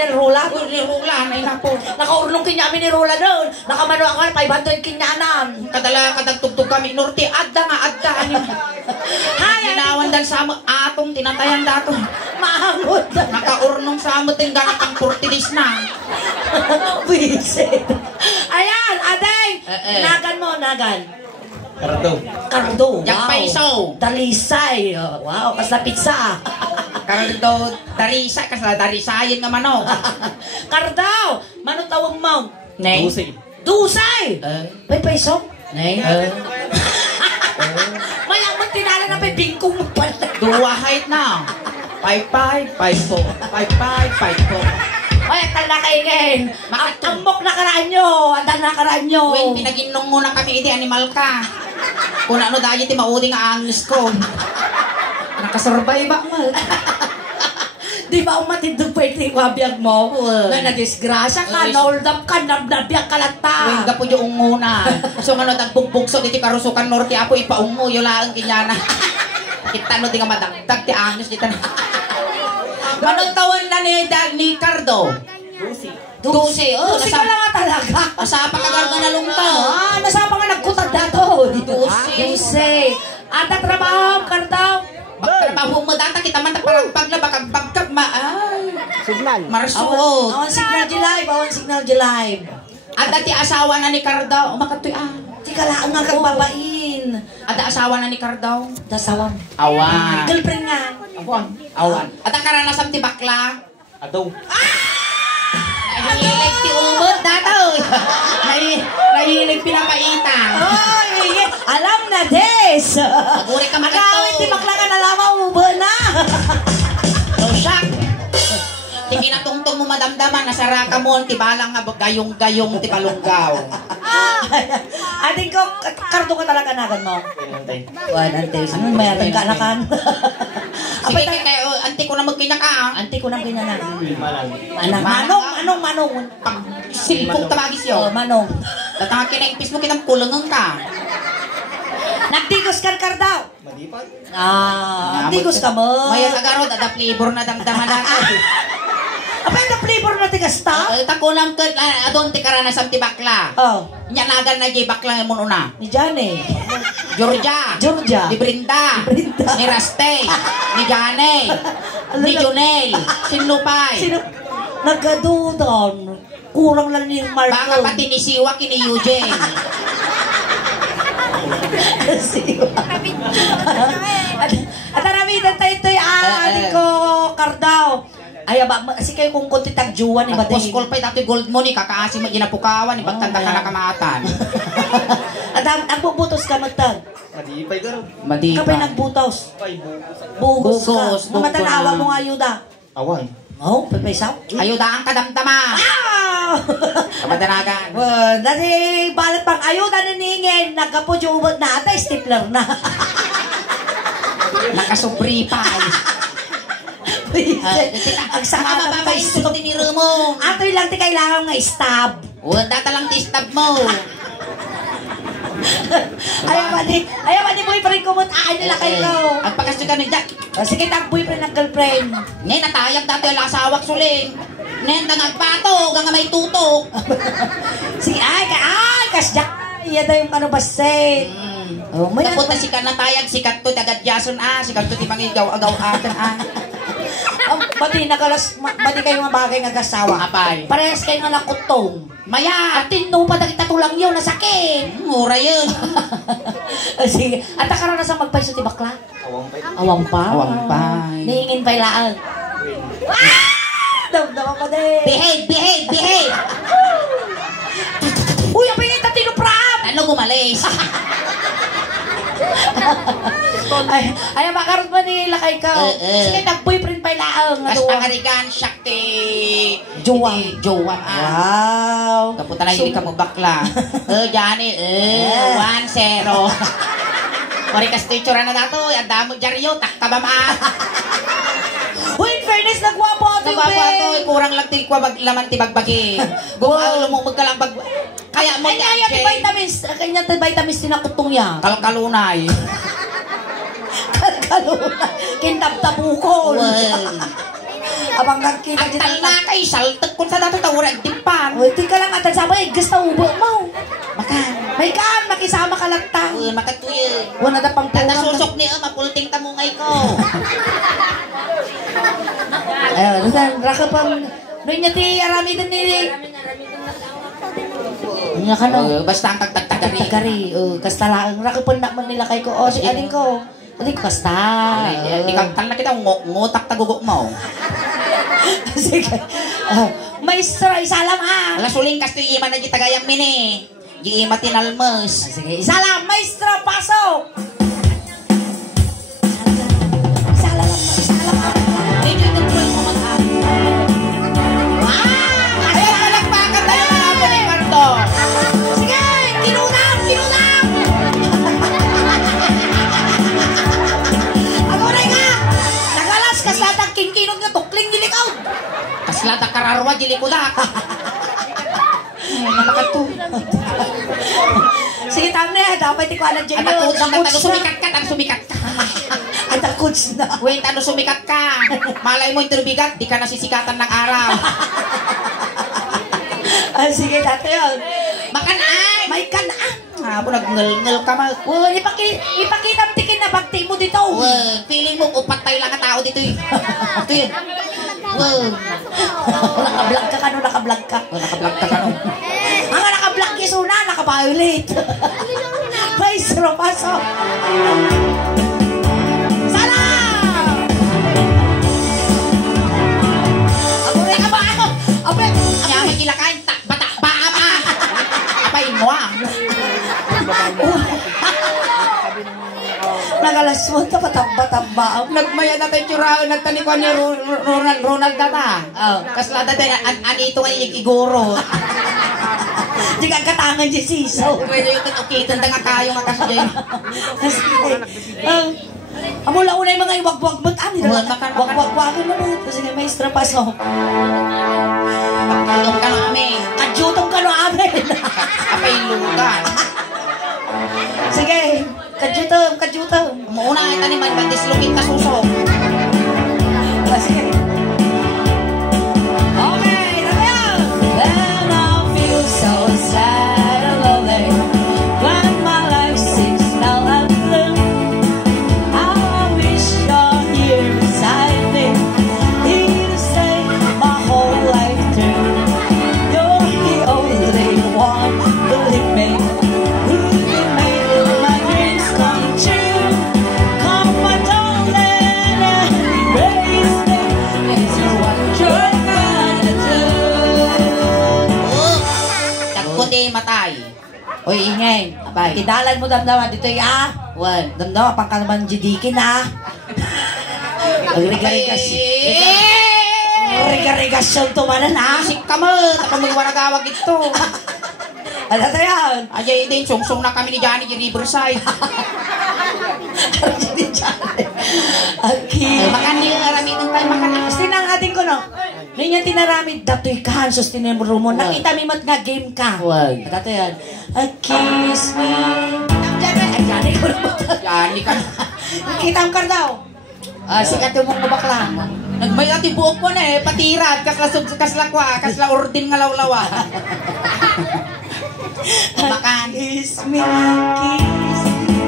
ni Rula? Ni Rula, ay napo. Nakaurnong kinyami ni Rula doon. Nakamano ako na 500 kinyanan. Kadagtugtog kami, Norte, adda. Ginawan dan sa atong tinatayan dato. Maangot. Nakaurnong sa amot yung ganapang 40 na. Visit. Ayan, Adeng. Nagan mo, nagan. Kardo. Yang paiso. Talisay. Wow, kasla pizza. Kardo, tarisa, kasla tarisayin nga manok. Kardaw, mano tawag mo? Neng. Dusay. May paiso? Neng. Mayang mo tinala na may bingkong mo pala. Dua height na. 5-5, 5-4. 5-5, 5-4. Ay, tal na kaingin. Amok na karaan nyo. Andal na karaan nyo. Wait, pinaginong muna kami iti animal ka. Kung ano dahil iti maudi nga angis ko. Nakasurvive ba mo? Di ba umatindog pa iti wabiyag mo? Na nadisgrasya ka, na-hold up ka, nabnabiyag ka lata. Wait, gapo yung unguna. So nga no, nagbugbugso iti karusukan Norte ako ipaungo, yulaan kinyana. Kita no, di nga madagdag ti angis kita na. Manong taon na ni Cardo? 12. Oh, Dusi ka lang nga talaga. Nasapa ka nga nalungtaw. Nasapa nga nagkutad dato. 12. Ata trabaho, Kardaw. Magtrabaho mo data, kita man parang pagla, baka bagkap Signal. Marsuot. Awan signal di live. At dati asawa na ni Cardo. Makatoy Di ka lang nga kagbabain. At asawa na ni Cardo. Dasawan. Awan. Girlfriend nga. Awan. At ang karanasan ti bakla. Ato. Nahilig ti umot dato. Nahilig pinapaitang. Oy, alam na des. Maguri ka makito. Kawin ti bakla ka nalawa ubo na. No shock. Ti kinatungtong mo madamdaman, nasaraka mo, ti balang nga gayong-gayong ti palunggaw. Ating ko, Kardo ka talaga nagan mo. Antes. Anong mayatang kaanakan? Sige, kayo, anti ko na magkinaka. Anti ko nang kinyanan. Manong. Simpong tabagis yun. Manong. Tatanga kinaipis mo, kinamkulangan ka. Nagtigos ka, Kardaw. Madipan. Nagtigos ka mo. Mayat agarod, ada flavor na damdaman natin. Apay na flavor na tigasta? Takunam ka, adon ti karanasan ti bakla. Nyanagan na di bakla mo una. Ni Jane. Georgia. Ni Brinda. Ni Raste. Ni Jane. Ni Junel. Sinlupay. Nagkadudon. Kurang lang ni Marco. Baka pati ni Siwa kini Eugene. Siwa. At aramidan tayo ito'y adik ko, Kardaw. Ay, si kayo kung kunti tagjuan ni Batay. Poskol pa'y dati gold mo ni kakaasi mo ginapukawan ni pagtanda ka na kamatan. At nagbubutos ka matag. Madipay ka rin. Madipa. Kapay nagbutos. Bugos ka. Mamatanawa mo nga ayuda. Awan. Oh, pipaysaw. Ayuda ang kadamdama. Kamadanagan. Dati balat pang ayuda niningin. Nagkapod yung ubot na ata, stapler na. Nakasubripay. Ang saka mababain ko tiniro mo. Ato'y lang ti kailangan nga stab. Data lang ti stab mo. Ayaw ni boyfriend ko mo nila kayo. At pagkasyo ka ni Jack. Sige, tag boyfriend ng girlfriend. Ngayon natayag dati yung asawak suling. Ngayon nangagpato, hanggang may tutok. Sige, kasya. Iya daw yung ano baset. Kapunta sikat na tayag, sikat to agad Jason sikat to ti mangigaw-agaw atan Pati kayo nga bagay nga gasawa. Apay. Parehas kayo nga nakutong. Maya. At tinong pa tulang yun, nasakit. Mura yun. Sige. At nakarana sa magpaiso ti bakla? Awang pa. Awang pa. Nihingin pa ilaan. Damdama pa din. Behave. Uy, ang pingin na tinuprap. Ano gumalis? Ay, makarot ba nila kay ka? Sige, nag-boyfriend pa ilaang. Kas pangarigan, Shakti. Jowang. Wow. Kapunta na hindi ka mo bakla. Johnny, 1-0. Mari kas teacher na dato, anda mo jaryo, takta ba maan? Uy, in fairness, nagwapo ato yung ben. Kurang lang ti laman ti bagbagi. Gumawa mo magkalang bag. Kaya mo kaya ti vitamins, kanya ti vitamins tinakutong yan. Kalkalunay. Kintab-tabukol. Abang nagkita Ang tala kay saltek kung sa dato tawurag timpan. Uy, di ka lang atan sa may gusto ubo mo. Makan. May kaan, makisama ka lang ta. Makatuyo. Wala na pang Natasusok ni mapulting tamungay ko. Ayun, saan, raka pang, noy niya ti arami din nili. Nga ka no. Basta ang tagtagtagari. Tagari, kasta lang, raka pang nakman nila kay ko. O, si aling ko. Aling ko, kasta. Di kang tal na kita, ngutak tagugok mo. Sige. Maestro, isa lang ha. Alas uling kasto yung iman na di tagayang mini. Di ima tinalmas. Sige, isa lang, maestro, pasok. Isa lang, isa lang. Medyo itutuloy mo mag-aari. Ayun, malagpakan tayo na ako ni Marto. Sige, kinunang, kinunang. Ako na nga. Nagalas ka sa atang kingkinog na tukling nilikaw. Kaslata kararwa, jilikudak. Nakakatu. Sige, tama na. Dapat ikaw dyan yun. Ano sumikat ka, ano sumikat ka. Ang takuts na. Wait, ano sumikat ka. Malay mo yung turbigat, di ka nasisikatan ng araw. Sige, dati yun. Makanaan! May kanaan. Abo, nag-ngel-ngel ka ma. Ipakita ang tikin na bagti mo dito. Feeling mo, upatay lang ang tao dito eh. Ito yun. Nakablog ka no, nakablog ka. Nakablog ka no. Ang nakablog is una, nakaviolate. Maestro, pasok. Salam! Ako rin ka ba ako? Ape! Kaya may kilakain, bata, baa pa. Apay mo ah. Nagalas mo, patamba-tamba. Nagmaya na tayo tsura, nagtanikuan niya Ronald data. Kasla dati, anito nga yung iguro. Di ka katangan di siso. Pwede yung tutukitan na nga kayo nga kasi dyan. Amula una yung mga iwag-wag mo. Wag-wag-wagin mo mo. Sige, maestra, pasok. Tulong ka namin. Kadyutong ka no amin. Apay lugan. Sige, kadyutong, kadyutong. Mauna ito ni Magbatis Lumit na susok. Sige. Okay, ito yan. Then I feel so sad and lonely when my life seems now and blue. I wish you're here beside me, here to stay my whole life through. You're the only one, believe me, who can make my dreams come true. Come my darling and embrace me. It's what you're gonna do. Tagputi matay. Uy, ingay. Abay. Kidalan mo damdaman dito ya. Wan. Damdaman pang ka naman jidikin ha. Riga-rigas. Riga-rigasyon tumanan ha. Sik ka mo. Tapos may wanagawag ito. Ano ito yan? Ajay din, sungsong na kami ni Johnny di Riverside. Okay. Makan niyo, aramitin tayo makan. Gusto na ang ating ko, no? Ngayon tinaramid, dato'y kahan, sustin mo rumo. Nakita mi mat nga game ka. Wag. Dato yan. A kiss me. Ay, Johnny ko naman. Johnny ka. Nakita ang kar daw. Sikat yung mong mabakla. Nagmay ati buok mo na eh, patirat, kasla kwa, kasla ordin nga lawlawa. Makan. Kiss me, kiss me.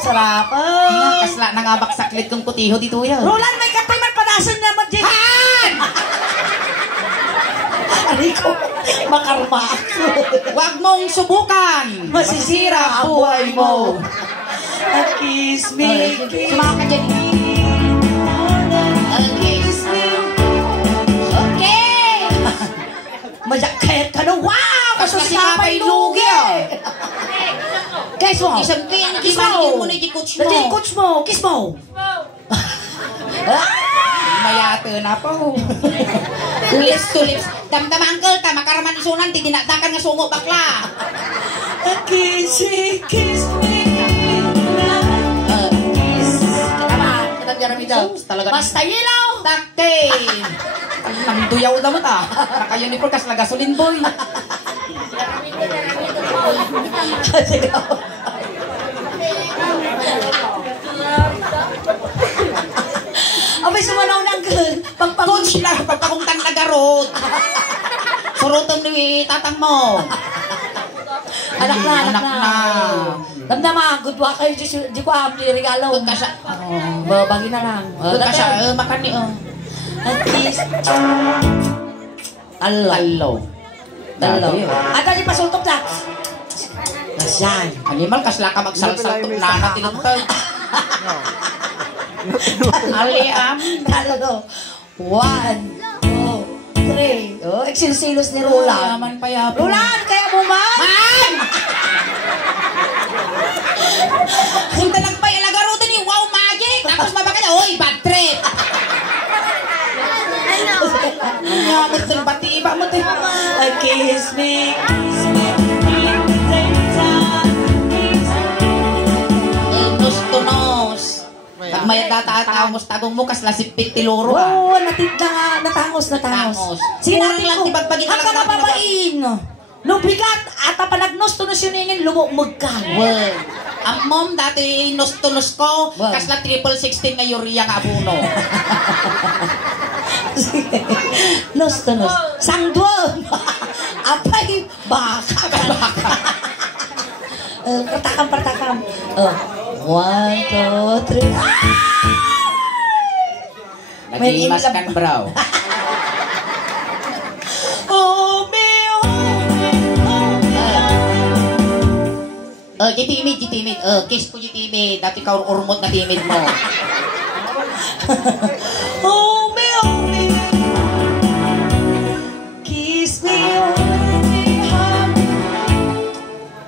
Sarap. Kasla nangabak saklit kong kutiho dito yun. Roland, may kapoy man panasan naman dyan. Han! Ari ko, makarma ako. Huwag mong subukan. Masisira ang buhay mo. A kiss me, kiss Sumaka ka dyan. a kiss me. Okay. Majakayat ka na. Wow! Kasi kapay lugi. Kiss mo. Isang kaya Kiss nakimanigin mo. mo na yung coach mo. Nandiyan yung coach mo. Kiss mo. Mayate na po. Lips to lips. Damdama uncle ka, makaraman isunan, tinatakan nga sungo bakla. A kiss me, kiss me. Kiss. Kita ba? Kita jarami daw. Talaga. Basta ilaw. Takte. Ang duyaw daw ta. Naka-uniform kas na gasolin boy. Abay, sumanaw ng surot. Surutan ni tatang mo. Anak na. Damdama, good work kayo. Di ko alam di regalo. Good ka siya. Babagi na lang. Good ka siya. Makan ni At least. Talo. At ali pasultok na. Nasyan. Animal, kasla ka magsalsal to na tinutag. Aliam. Talo. 1, 2, 3. Oh, exilsilos ni Roland. Naman pa yapo. Roland, kaya mo man? Man! Sinta lang pa yung lagaro din eh. Wow, magic! Tapos mabakala, oy, bad trip! Ano? Pati iba mo ito. Kiss me. Tunos. Pag may tatawos tagong mo, kasla si Pitiloro ka. Oo, natangos. Sige natin lang, ko. ibagbagin Ang lang natin kapababain. Lubigat at panagnos tunos yun ingin lumumog ka. Well, ang mom dati nos-tunos ko, Wow. kasla 16 nga yuriya nga abuno. Nos. Sangduan. Apay, baka. Pertakam. 1, 2, 3. Nagimas kan, bro. Jitimid. Kiss ko jitimid. Dati ka urmot na timid mo. Kiss me.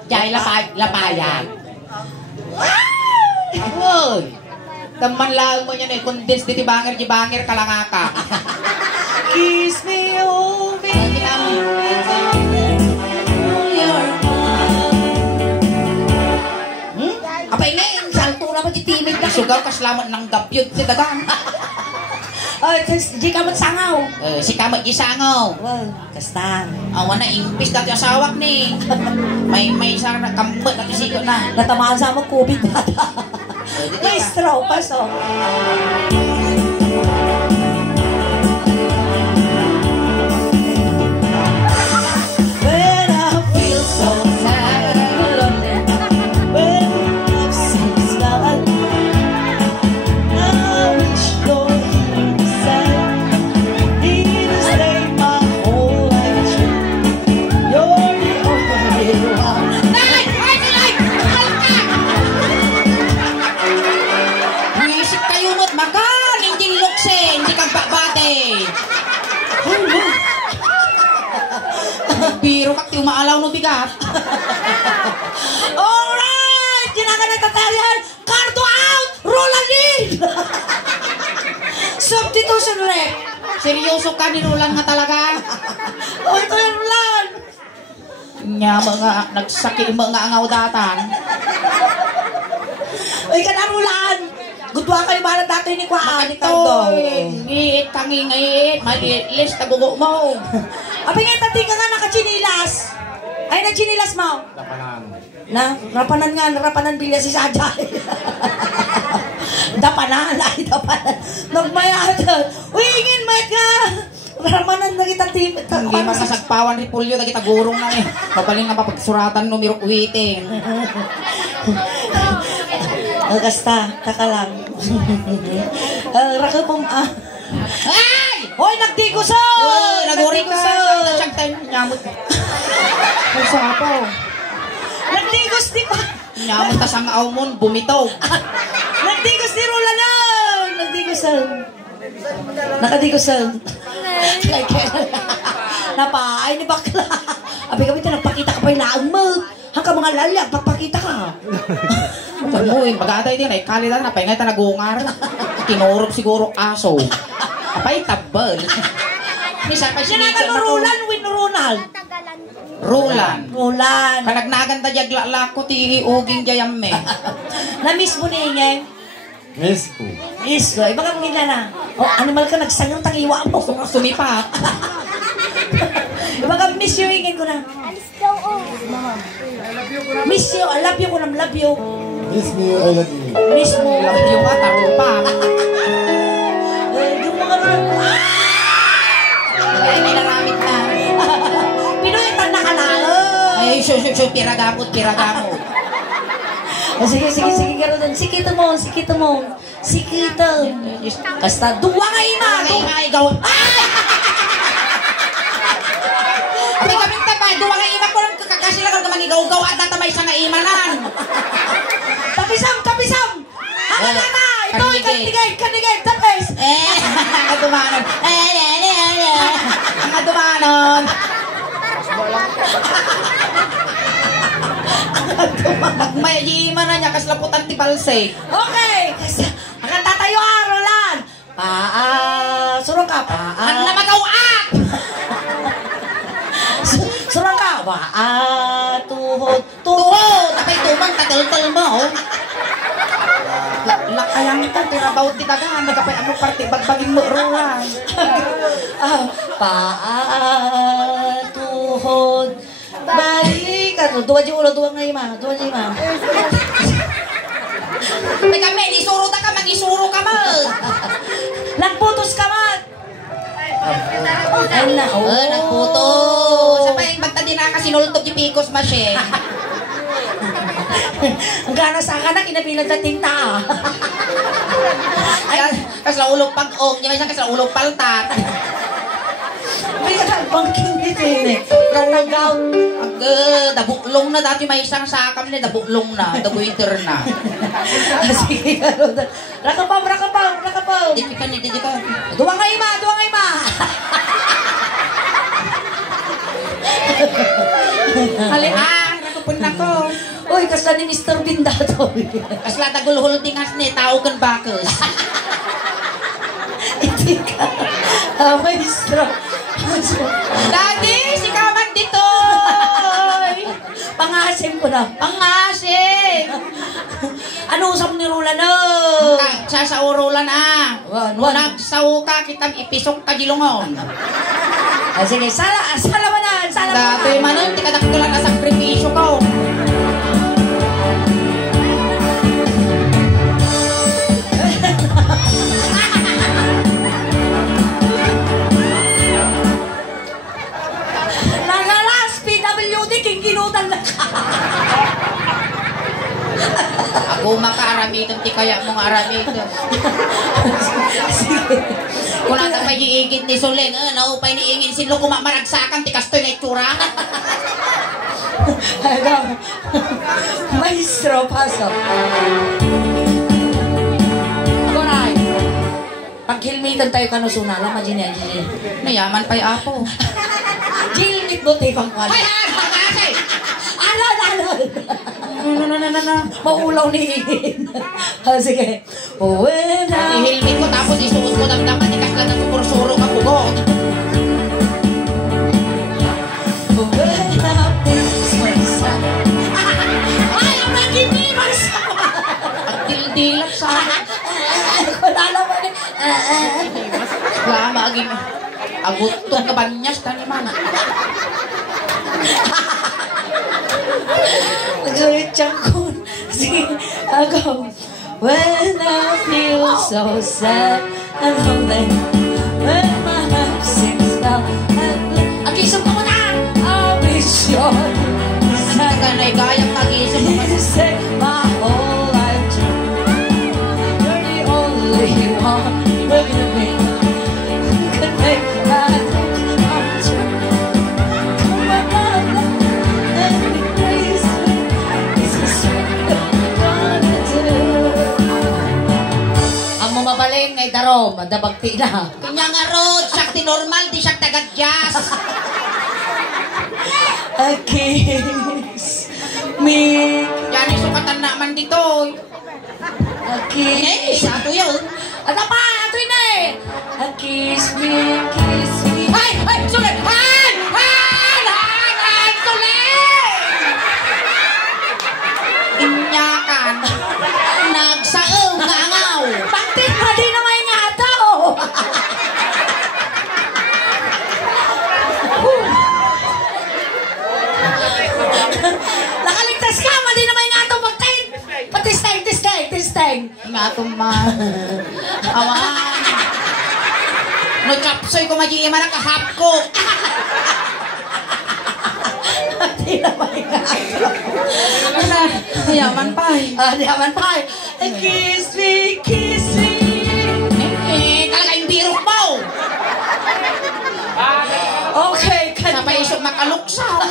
Jai lapayan. Uy! Taman lang mo yan eh. Condense di banger kalangaka. Kiss me, oh me. Apay ngayon, salto na magtitimid na. Sugaw ka salamat ng gapyot si dagang. Di ka magsangaw. Si ka mag-isangaw. Well, kastan. Awan na, impis dati asawak ni. May sarang nakambot at isigo na. Natamaan sa mo, COVID bata. May straw pa, so. When I feel so sad and lonely, when love seems gone, I wish you're here to say, need to stay my whole life through. You're the only one. Wisit kayo mo't makan, hindi lukse, hindi kang bakbate. Biro ka ti umaalaw no bigat. Alright! Di na ka nagtatalian! Cardo out! Roland in! Substitution rep! Seryoso ka ni Roland nga talaga. O ito yung Roland! Nya mga nagsaki mga angaw datan. Uy ka na Roland! Gudwa kayo ba na dati ni Kwaan ni Cardo? Ngiit kang ngit, malilis tagugo mo. Abi nga tati ka nga nakachinilas! Ay nagchinilas mo! Rapanan bilya si Sajay. Dapanan. Nagmayat. Uy, ingin, mayat ka. Ramanan na kitang team. Hindi masasagpawan ni Pulyo na kita gurong na eh. Pabaling nga papagsuratan numero uwiting. Kasta, taka lang. Raka pong, Ay! Hoy, nagdikuso! Naguri ka! Siyang time, nyamot. Ang sapo. Nagdigos di pa. Nyamot ta sang aumon, bumitaw. Nagdigos ni Rulalan! Nagdigusan. Nakadigusan. Napaay ni bakla. Abi kami nagpakita ka pa yung laang mo. Hangka mga lalyag, pagpakita ka. Samuin, pag-aatay din ay kalita na, pahingay ta nagungar. Kinurop siguro aso. Apay tabal. Misa pa Siya na Roland, win Ronald. Roland. Kanagnagan ta jag lalako ti uging jayam me. Na-miss mo ni Ingeng? Miss ko. Miss ko. Iba kang ngila na. Oh, animal ka, nagsanyang tangiwa mo. Sumipat. Iba kang miss you, Ingeng ko na. Miss you, I love you ko na, love you. Miss me, I love you. Miss mo. Yung mata, rupa. Yung mga piragamot. Sige, garudan. Sikita mo. Sikita. Kasta duwa nga ima. Ay, ikaw. Ay, kami tapay. Duwa nga ima ko lang kakasila ka naman igaw-gaw at natamay sa nga imanan. Kapisam. Hangalana. Ito, kanigay. Tapos. Ang dumanon. Ang dumanon. Magmaya di ima na niya kaslaputan ti balsay. Okay. Akan tatayo Roland. Surong ka. Ang namagaw-up! Surong ka. Tuhod. Apay tumang tagal-tal mo. Lakayang ka, tinabaw ti tagaan. Nagkapay ano parti bagbaging mo, Roland. Tuhod. Balik. Duwa di ulo, duwa nga ima. May kami, isuro ka mag-isuro ka mag. Nagputos ka mag. Ay na, nagputos. Sapay, magtadi na kasi nultog yung pikos masye. Ang gana sa akin na, kinabilang na tinta. Kasla ulog pag-ong, yung isang kasla ulog paltat. May bangking dito yun eh. Nagaw. Dabuklong na dati may isang sakam na, dabuklong na, dabuiter na. Sige, rakapaw. Dito ka. Duwa nga ima. Rakapun na ko. Uy, kasla ni Mr. Bindato. Kasla tagulhul tingas ni, tao kan bakos. Hindi ka. Maestro. Daddy, si Kaman dito. Pangasim ko na. Pangasim. Ano usap ni Rula na? Sasaurulan na. Nagsaw ka, kitang ipisong kajilungon. Sige, salamanan. Dati manon, tikadaktulan na sakripisyo ko. Ako maka-aramitan, ti kaya mong aramitan. Sige. Kung nata pa iigit ni Suling, naupay ni ingin silo kumamaragsakan, ti kastoy na itsura. Maestro, pasok. Ako na. Pag-hilmitan tayo kanusuna, alam mo, Gini. Mayaman pa'y apo. Gilmit mo tayo pang wala. Ay! Alal! Maulaw ni Ingin. Sige. When ihilmit ko tapos isuot ko damdaman, ikas lang ng sukursuro ka pugo. Ay, ang naginimas! At dildilap sa akin. Wala naman eh. Lama aging agutong kabanyas taniman. Nagawit siyang kun. Sige, ako. When I feel so sad and lonely, when my heart sinks down and agisip ko na! I'll be sure Ang ganay gayang nagisip mo kasi. say my whole life to you're the only one with me who can make my dreams come true. Come on, let me praise you. This is what I'm gonna do. Ang mamabaling ay darom, dabagti na. Kanya nga rod, siyak ti normal, di siyak tagat-jazz. A kiss me, Yan yung sukatan naman dito. a kiss. Ato yun. Ano pa? Ito yun eh. A kiss me, kiss me. Ay! Sulit! Han! Sulit! Inyakan. Nagsaong ngaangaw. Bakit pa di naman nga ito? Nakaligtas ka, mali naman nga ito. Patisteng. Nga itong awan. Nagkapsoy ko maji man ang kahap ko. Hindi na maingatan. Ano? Yaman pa eh. Yaman pa eh. Kiss me, kiss me. Talaga yung birok mo. Okay, Sabay isok makaluksaw.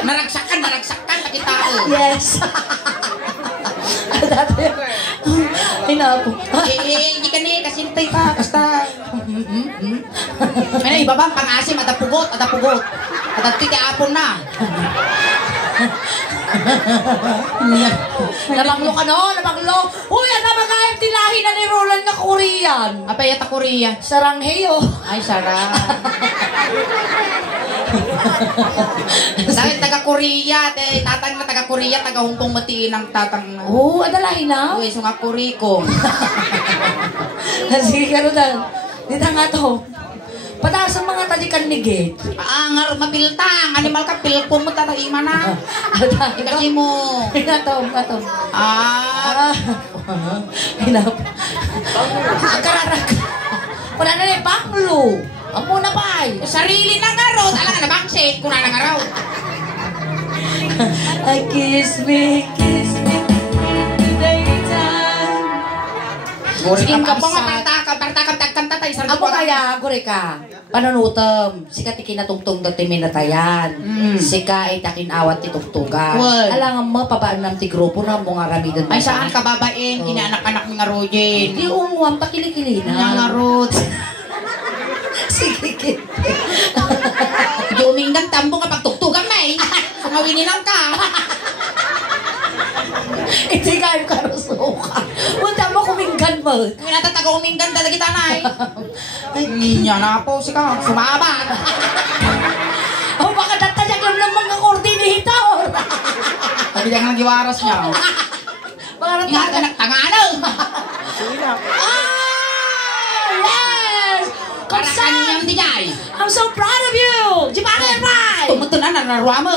Naragsakan, nakitao. Yes. Dati, inapo. Hindi ka ni, kasi hintay ka, basta. Ano, iba ba, pang-asim, adapugot. Titiapon na. Nabanglo ka no, nabanglo. Uy, ang namagayang tilahi na ni Roland na Korean. Apa yata Korea? Saranghae, oh. Ay, sarap. Dahil taga-Korea, tatang na taga-Korea, taga-Hong Kong matiin ang tatang na. Oo, adalahin na. Uy, so nga Kuriko. Sige ka rin dahil. Dito nga to. Pataas ang mga tadikan ni Gate. Ngar mabiltang, animal ka, pilpon mo tatagima na. Kasi mo. Hinataw. Hinap. Kararak. Wala na rin, banglo. Ang muna pa ay. Sarili na nga raw, talaga na bangsik, kuna na nga raw. Kiss me, daytime. Sige ka po nga, partakam, tatay, sarili Ako kaya, gure ka. Pananutom. Sika tikin na tungtong dati minatayan. Sika itakin awat titugtugan. Alangan mo, papaan ng tigrupo na mga ramidan. Ay, saan ka babain? Kinaanak-anak ni nga Rojin. Di umuwang pakilikili na. Nga Rod. Sige, kit. Di uminggan tambo kapag tugtugan na eh. Sumawinin lang ka. Hindi kayo karusuka. Punta mo kuminggan mo. Kung natataga uminggan talaga kita na eh. Niya na po si ka, sumabat. O baka tatayagam ng mga koordinator. Sabi niya nga giwaras niya. Baka Nga ka nagtangano. Yes! Para kanyang dijay. I'm so proud of you! Jibane, right? Tumutunan na naruwa mo.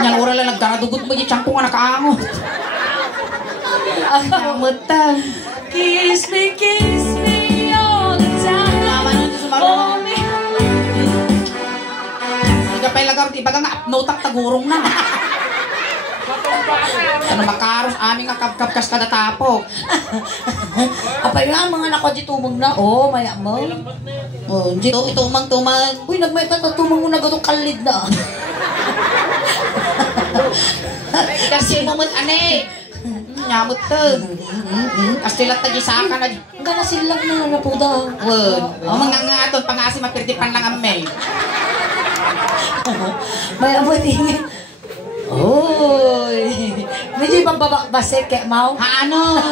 Yang ura lang nagdaradugot mo, yung tiyangko nga nakaangot. Namutang. Kiss me all the time. Mama nun, sumarong. Hindi ka pa ilagaw, iba ka nga, apnotak tagurong na. Ano makaros, aming nga kapkas kada tapok. Apay nga, mga nakajitumag na. Oh, maya mo. Oh, ito umang-tumang. Uy, nagmay tatumang mo na gatong kalid na. Kasi mo ane. Nyamot to. Kastilat na gisaka na. Ang gana silang na po daw. Word. O mga nga aton, pangasi mapirtipan lang amay. May abutin. Oy. Medyo ibang babakbasit kay Mau. Ano?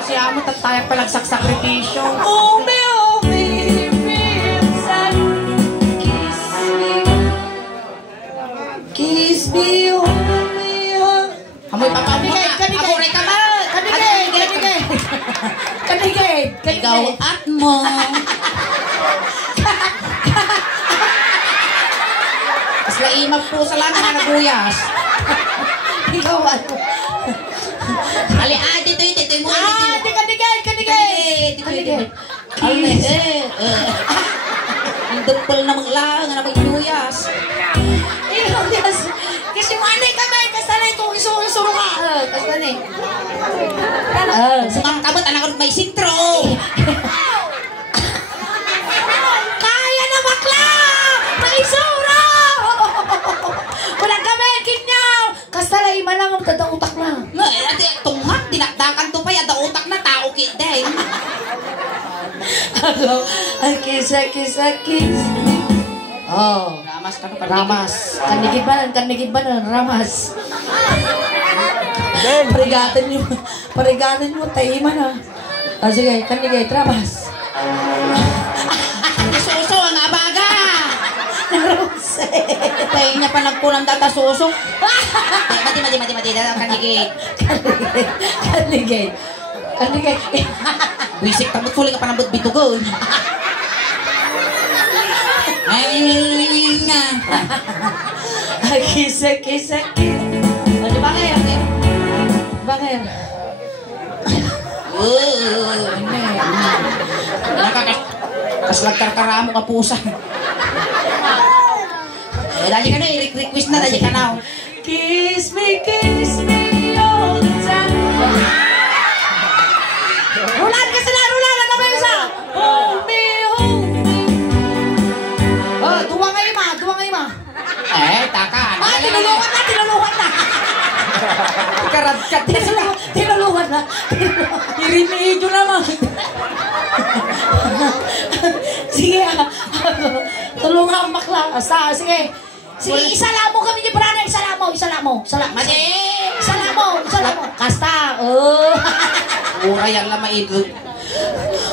Kasi amo tatayang palagsak sakripisyo. Oh, me, inside. Kiss me, hold me, Amoy papamuna. Amoy ka ba? Kanigay. Ikaw at mo. Kasla imag po sa lang na naguyas. Ikaw at mo. Ali, dito mo. Kanigay. Ang dupol na maglang na maguyas. Yes. Kasi mo anay kamay, kasanay itong isuro ka. Kasanay. Sungang kabot, anak ko may sintro. Kaya na bakla! May isuro! Walang kamay, kinyaw! Kasanay, iman lang ang tadautak na. Tungat, dinakdakan to pa, yada utak na tao kiteng. Kiss. Oh. Ramas ka no, Ramas. Kanigid ba na, Ramas. Parigatin mo, taiman na. Sige, kanigid, Ramas. Suso, ang abaga. Narose. Tayo niya pa nagpulang data suso. Mati, kanigid. Kanigid. Wisik tamot suling ka pa ng bitugon. Ay, nga. Kiss. Ano ba kayo? Bakit? Kaslagkarkaramo ka pusa. Dali ka na, i-request na, dali ka na. Kiss me all the time. Rulan ka sila, rulan! Ano ba yung isa? Hold me. Oh, duwa nga ima. Taka. Tinulungan na. Karat-kat. Tinulungan na. Irimidyo naman. Sige, tulungan ang bakla. Sige. Sige, isalamo kami ni Brana. Isalamo. Madi! Isalamo. Kasta. Oh. Ura yan lang maigod.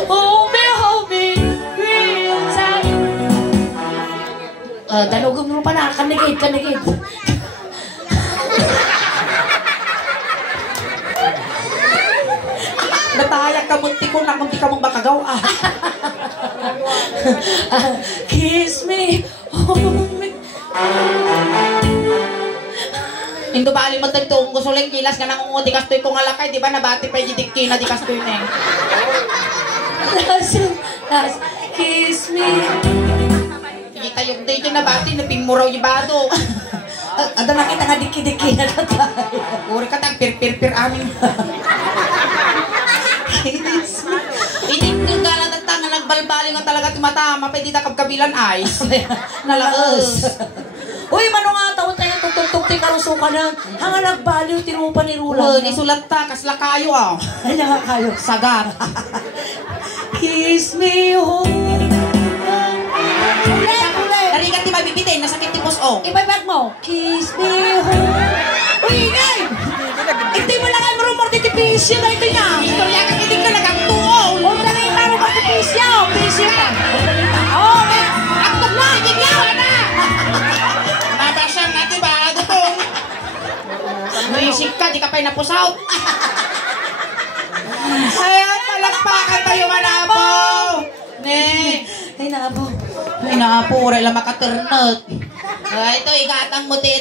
Hold me, real time. Danugom mo pa na. Kanigid. Natahayak ka munti ko na kung di ka mong makagawa. Kiss me, hold me. Indo ba alim magtagtuong gusto lang kilas ka nang di kastoy ko nga lakay, di ba nabati pa yung dikki na di kastoy na Last, kiss me. Kita yung day yung nabati, naping mo raw yung bado. Ada nakita nga dikki-dikki na tayo. Uri ka tag pir amin. Kiss me. Hindi yung galang nagtanga, nagbalbali nga talaga tumatama, pwede na kabkabilan ice. Nalaos. Uy, mano nga taon tayo tutugtog ti karusukan na hanga nagbaliw tinupa ni Rulan. Isulat ta, kasla kayo ah. Ay, nga kayo. Sagat. Kiss me, hold me. Narigat ti mabibitin, nasakit ti pusong. Ibabag mo. Kiss me, hold me. Uy, ingay! Hindi mo lang ang rumor ti pisyo na ito niya. Istorya ka kiting ka nagagtuol. O, dali taro ka ti pisyo. Pisyo ka. Oo, aktok na, gigyawa na. Nabasyang natin ba, dutong. Muisik ka, di ka pa'y napusaw. Ayan, palakpakan tayo manapo. Ay, naabo. Ay, naapura lang makaternot. Ito, igatang mo ti,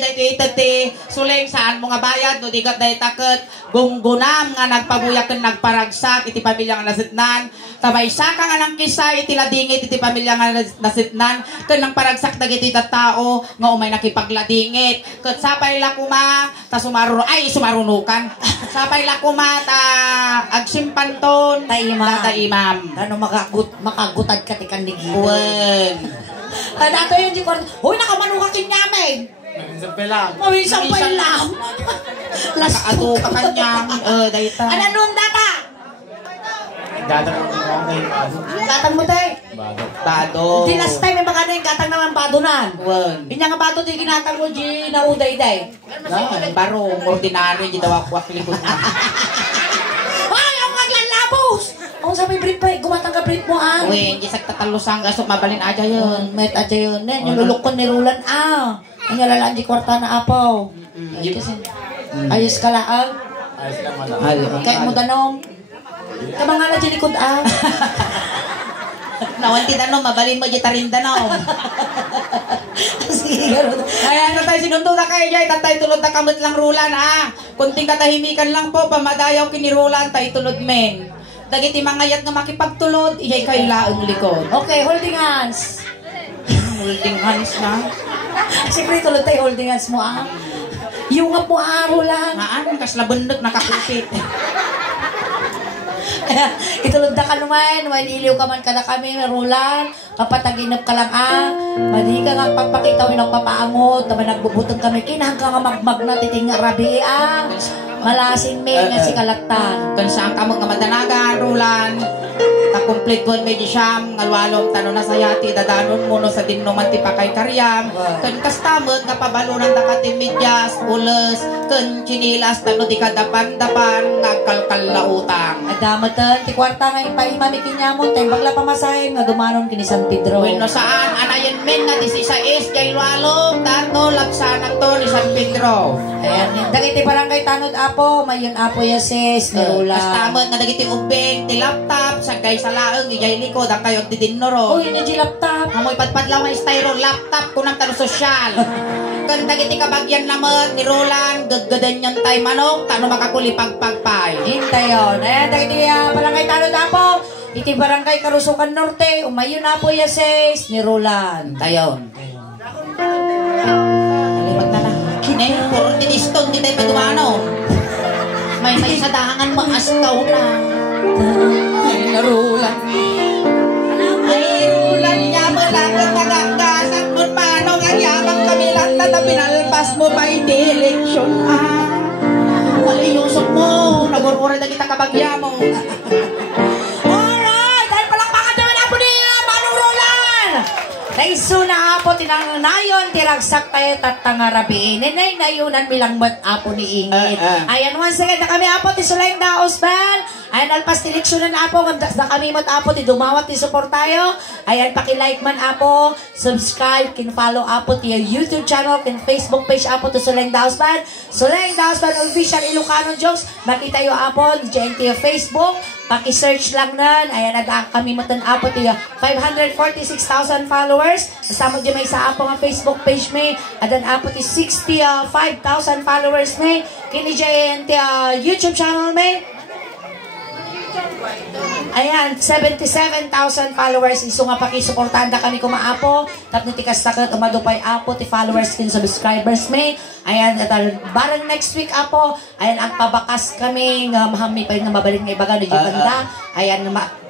suling saan mo nga bayad, no, digat dahi takot, gunggunam nga nagpabuyak ng nagparagsak, iti pamilya nga nasitnan, kabaysa ka nga ng kisay, iti ladingit, iti pamilya nga nasitnan, kan nang paragsak na iti tao, nga umay nakipagladingit, kat sapay lakuma, sumarunukan, sapay lakuma, agsimpanton, taimam. Ano makagutad ka ti kandigid. Uwan. Dato yun di ko. Uy, nakamanukakin namin. Minsan pa lang. Mawisang pa lang. Nakaado ka kanyang, dahita. Ano nung data? Gatang mo ngayon. Gatang mo tayo. Bado. Di last time yung mga ano yung gatang naman badunan. Uwan. Inya nga bato di ginatang mo di nauday-day. Baro, ordinary, di daw akwak likod na. Ay, ang maglalabos! Ang sabi breed pa, gumatang ka breed mo ah. Uy, hindi sa tatalosang gasok, mabalin aja yun. Met aja yun. Yung lulukon ni Rulan ah. Ang lalaan di kwarta na apaw. Ay, kasi ayos ka laang. Ayos lang wala. Kaya mo danong. Kamanga na di likod ah. Nawanti danom, mabalin mo di tarindanom. Sige, gano'n. Kaya ano tayo, sinundo na kayo dyan, tatay tulod na kamot lang Rulan ah. Kunting katahimikan lang po, pamadayaw kinirulan, tayo tulod men. Dagiti mga yat nga makipagtulod, iyay kayo laang likod. Okay, holding hands. Holding hands na. Siyempre, tulad tayo holding hands mo ah. Yungap mo aro lang. Maan, kaslabundot, nakakupit. Itulod na ka naman, maniliw ka man ka na kami, Rulan. Kapataginap ka lang ah. Mali ka nga pagpakita, nagpapaangot, naman nagbubutong kami. Kinahang ka nga magmag na titing nga rabi ah. Malasin may nga si kalaktan. Kan saan ka mga madanagan, Rulan. Ta-complete one medyo siyam, ngalwalong tanong na sayati, dadanon mo no sa dinuman ti pakay karyam. Kan kastamot, nga pabalunan na ka ti medyas, ules, kan chinilas, tanong di ka dapan-dapan, nga kalkal na utang. Adamatan, ti kwarta nga ipaimami kinyamon, tayo bagla pamasahin, nga dumanon kini San Pedro. Bueno saan, anayan men nga 16, kay walong, tato, laksanak to ni San Pedro. Ayan, dagiti barangay tanod apo, mayon apo yases, ni Rulan. Kastamot nga dagiti ubeng, ti laptop, sagay sa laeng, ijay likod, ang kayo ti dinoro. Uy, na di laptop. Amoy padpadlaw nga styro laptop kunang tano sosyal. Kan dagiti kabagyan naman ni Roland gaggadan yan tay manok tano makakulipagpagpay. Hintay yun. Ayan, dagiti barangay tanod apo. Iti barangay Karusukan Norte, umayon apo yases, ni Rulan. Tayon. Ne, puro tiniston, di tayo padumano. May sadahangan mo astaw na. Ay, narulan. Ay, rulan niya mo lang ang magagasak mo manong ang yamang kami lang na pinalpas mo pa eleksyon. Wali yung usok mo, nagurura na kita kabagya mo. Alright, dahil palakpakan naman na po ni Manong Roland. Naiso na po tinangnayon, tiragsak tayo tatangarabiin. Nenay nayunan milang mat apo ni Ingrid. Ayan, once again, na kami apo ti Sulaing Daos Band. Ayan, alpas ti leksyonan na apo, na kami mat apo ti dumawat ti support tayo. Ayan, paki-like man apo, subscribe, kin-follow apo ti YouTube channel, kin-Facebook page apo ti Sulaing Daos Band. Sulaing Daos Band Official Ilocano Jokes. Makita yung apo, GNT Facebook. Paki-search lang nan. Ayan, nag kami matan apo ti 546,000 followers. Kasama dyan may sa apo nga Facebook page may. Adan apo ti 65,000 followers may. Kini dyan ti YouTube channel may. Ayan, 77,000 followers. Iso nga pakisuportahan da kami kumaapo. Tapos nitikas takat umadupay apo ti followers kin subscribers may. Ayan, barang next week apo. Ayan, ang pabakas kami nga mahami pa yung mabalik nga ibaga ni Jibanda. Ayan,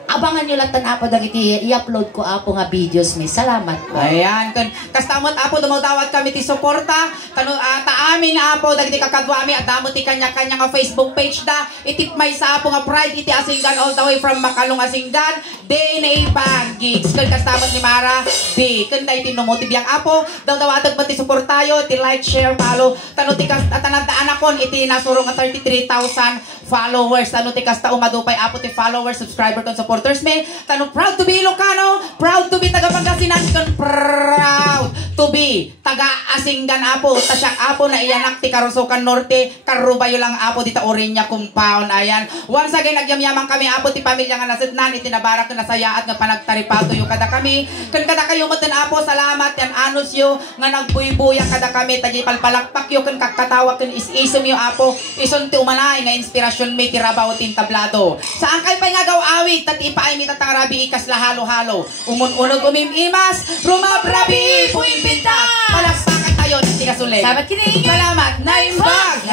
abangan nyo lang apo dagiti i-upload ko apo nga videos may. Salamat po. Ayan, kun kastamot apo dumawat kami ti suporta. Kanu taamin apo dagiti kakadwami at damo ti kanya-kanya nga Facebook page da. Itip may sa apo nga Pride iti Asinggan all the way from Makalong Asinggan. DNA Bag Gigs. Kun kastamot ni Mara B. Kun dai tinumo ti biang apo dawatag mo ti suportayo, ti like, share, follow. Tanu ti katanandaan akon iti nasuro nga 33,000 followers. Tanu ti kasta umadupay apo ti followers, subscriber kon supporters me. Tanu proud to be Ilocano, proud to be taga Pangasinan, kon proud to be taga Asinggan apo. Tasyak apo na iyanak ti Karusukan Norte, Karubayo lang apo dita Oriña compound. Ayan. Once again nagyamyaman kami apo ti pamilya nga nasudnan iti nabarak na nasayaat nga panagtaripato yu kada kami. Kun kada kayo moten apo salamat yan anos yu nga nagbuy-buya kada kami taji palpalakpak yu kun kakatawa kun is-isom yu apo. Ison ti umanay nga inspirasyon mi ti Rabaw tin tablado. Saan kay pa nga gaw awit tat ipaay mi tatangarabi ikas lahalo-halo. Umun-unog umimimas, rumabrabi puimpinta. Palakpakan tayo ti kasulig. Salamat kini. Salamat. Nine bag.